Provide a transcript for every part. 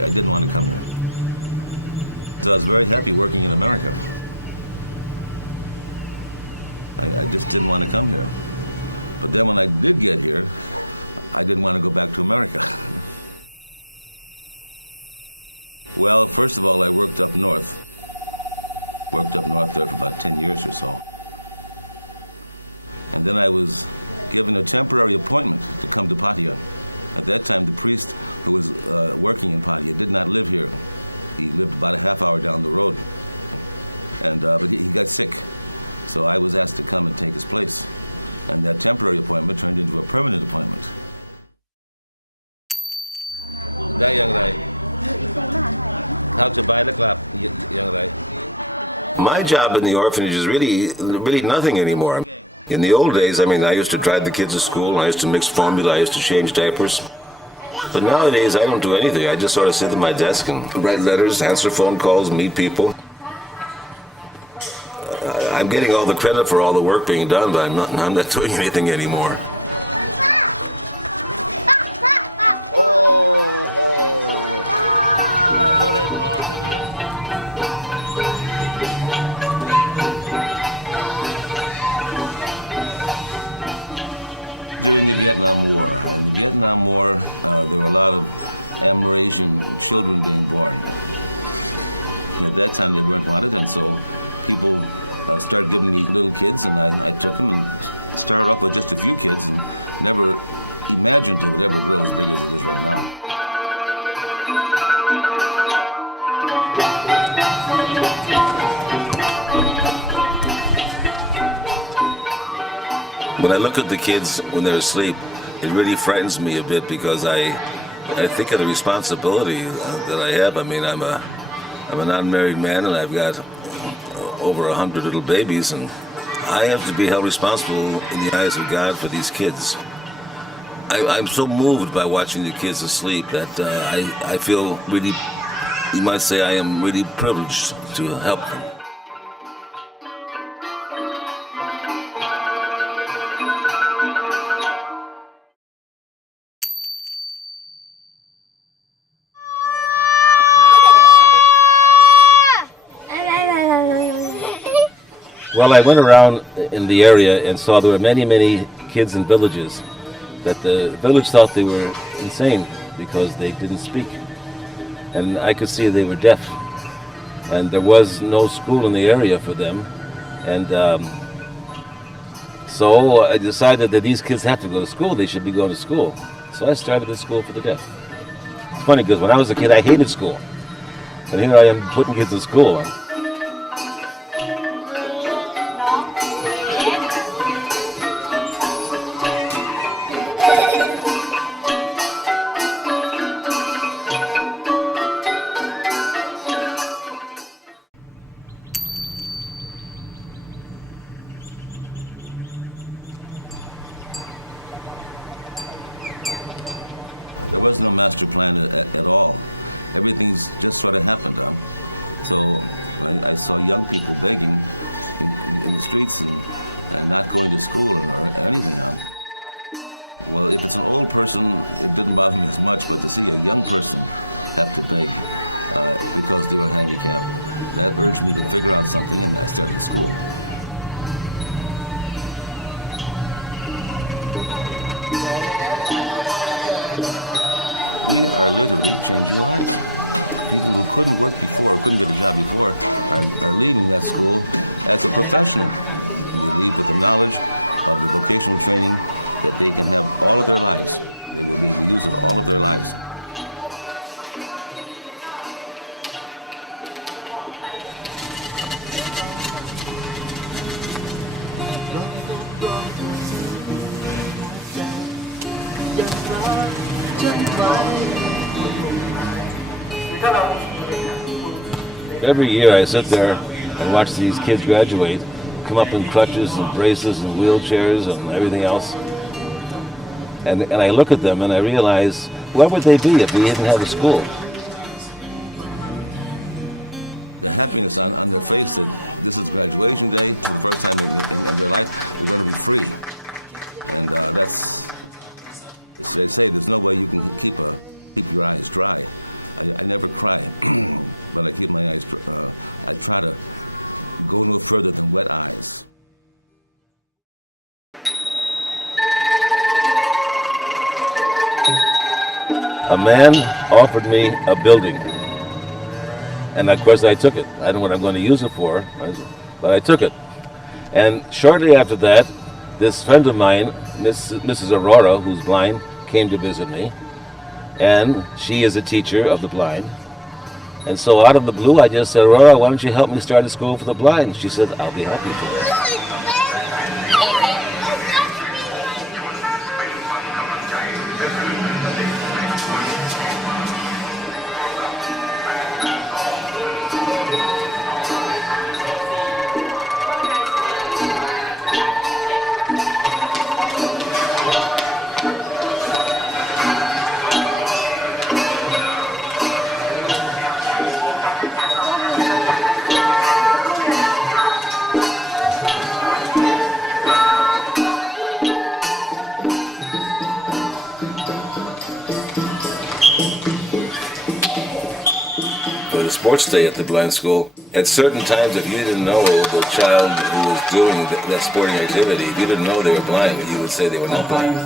I didn't want to come here. So I was very happy working in America. I just didn't want to come here. But then when I did get here, I didn't want to go back to America. Well, first of all, I worked up north. Worked up north there for about 10 years or so. And then I was given a temporary appointment to come to Pattaya. At that time, the priest who was working in Pattaya did not live here. He lived about a half hour down the road. And but he got sick. So I was asked to come and take his place. And that temporary appointment turned into a permanent appointment. That young guy. How to buy the club, young guy. My job in the orphanage is really nothing anymore. In the old days, I mean, I used to drive the kids to school, I used to mix formula, I used to change diapers. But nowadays, I don't do anything. I just sort of sit at my desk and write letters, answer phone calls, meet people. I'm getting all the credit for all the work being done, but I'm not doing anything anymore. During the Vietnam War. In the Vietnam War, there were a lot of Amerasian children being born. At that time, they weren't wanted, and so people started giving me little kids, and I took them and started off with just a few kids and never imagined it would ever grow as big as it is right now. When I look at the kids when they're asleep, it really frightens me a bit because I think of the responsibility that I have. I mean, I'm an unmarried man and I've got over 100 little babies, and I have to be held responsible in the eyes of God for these kids. I'm so moved by watching the kids asleep that I feel really, you might say I am really privileged to help them. Well, I went around in the area and saw there were many, many kids in villages that the village thought they were insane because they didn't speak. And I could see they were deaf. And there was no school in the area for them. And so I decided that these kids have to go to school. They should be going to school. So I started a school for the deaf. It's funny because when I was a kid, I hated school. And here I am putting kids in school. There was no master plan at all. Everything's just sort of happened. So I saw young people begging in the streets and not going to school or anything. Well, if it's an old person, it didn't bother me as much, but to see a young person have to beg because they were handicapped, that urged me to figure out something, and I started the school. We are literally changing lives. People who couldn't work before, couldn't get a job before, are leaving that school as a professional. They leave with the knowledge of the vocational training that they can have all of their lives. They will be able to use it all of their lives. Every year I sit there and watch these kids graduate, come up in crutches and braces and wheelchairs and everything else. And I look at them and I realize, what would they be if we didn't have a school? The happiness on their face that this is graduation day, for the first time in their life, they're going to be free. And that's, they say there's no way you can keep your eyes dry. I never cry, but I keep my eyes, I try to go no further than wet eyes. A man offered me a building, and of course I took it. I don't know what I'm going to use it for, but I took it. And shortly after that, this friend of mine, Mrs. Aurora, who's blind, came to visit me, and she is a teacher of the blind. And so out of the blue, I just said, Aurora, why don't you help me start a school for the blind? She said, I'll be happy to. Sports day at the blind school. At certain times, if you didn't know the child who was doing that sporting activity, if you didn't know they were blind, you would say they were not blind.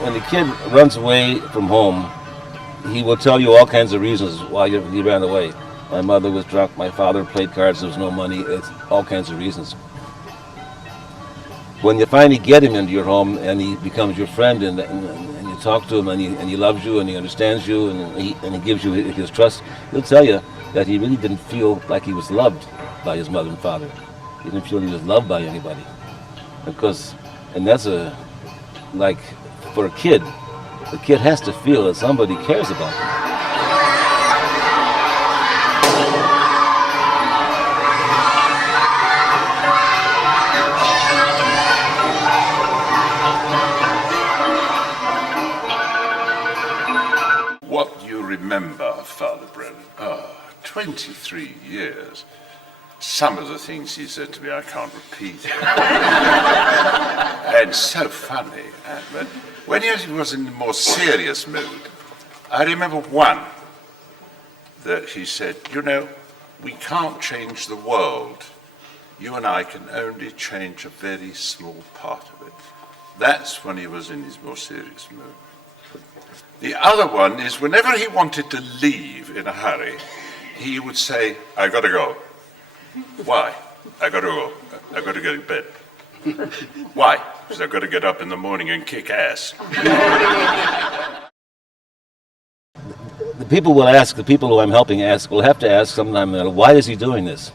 When the kid runs away from home, he will tell you all kinds of reasons why he ran away. My mother was drunk, my father played cards, there was no money, it's all kinds of reasons. When you finally get him into your home and he becomes your friend and you talk to him and he loves you and he understands you and he gives you his trust, he'll tell you that he really didn't feel like he was loved by his mother and father. He didn't feel he was loved by anybody. And that's like, for a kid, the kid has to feel that somebody cares about him. What do you remember, Father Brennan? 23 years. Some of the things he said to me I can't repeat. And so funny. But when he was in a more serious mood, I remember one that he said, you know, we can't change the world. You and I can only change a very small part of it. That's when he was in his more serious mood. The other one is whenever he wanted to leave in a hurry, he would say, I gotta go. Why? I gotta go. I gotta go to bed. Why? Because I've got to get up in the morning and kick ass. The people who I'm helping will have to ask sometime, why is he doing this?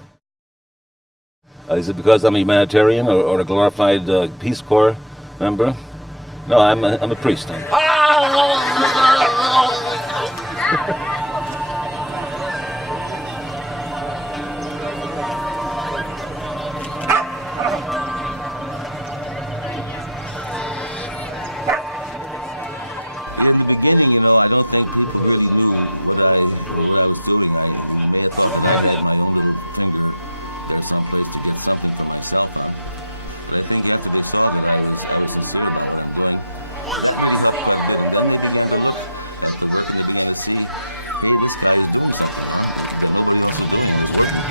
Is it because I'm a humanitarian or a glorified Peace Corps member? No, I'm a priest. In the beginning, I don't think people really knew what I was doing. They may have thought that I had my own little finger there someplace to get something for myself on. But I think after they saw that I was sincere about what I'm doing, that really helped quite a bit. And then they began to look at the work and they began to see, hey, this guy is doing something, that nobody else is doing and is working.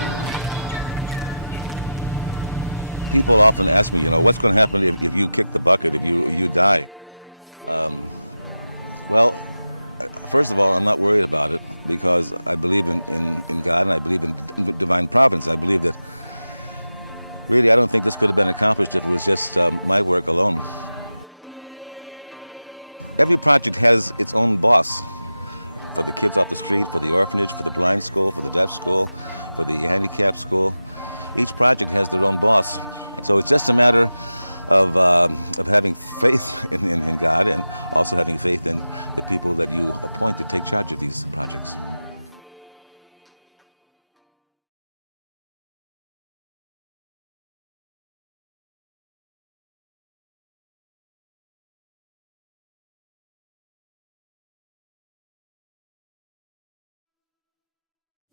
People often ask me, what's going to happen if you kick the bucket, if you die? Well, first of all, I'm not worried about it because I believe in God and I believe in divine providence. I believe that Really, I don't think this could have been accomplished if it was just my work alone. Every project has its own boss. For the kids off the street, for the orphanage, for the blind school, for the deaf school, for the handicapped school. Each project has their own boss. So it's just a matter of having faith in God and also having faith in the people that you appoint to take charge of these projects.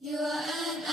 You are an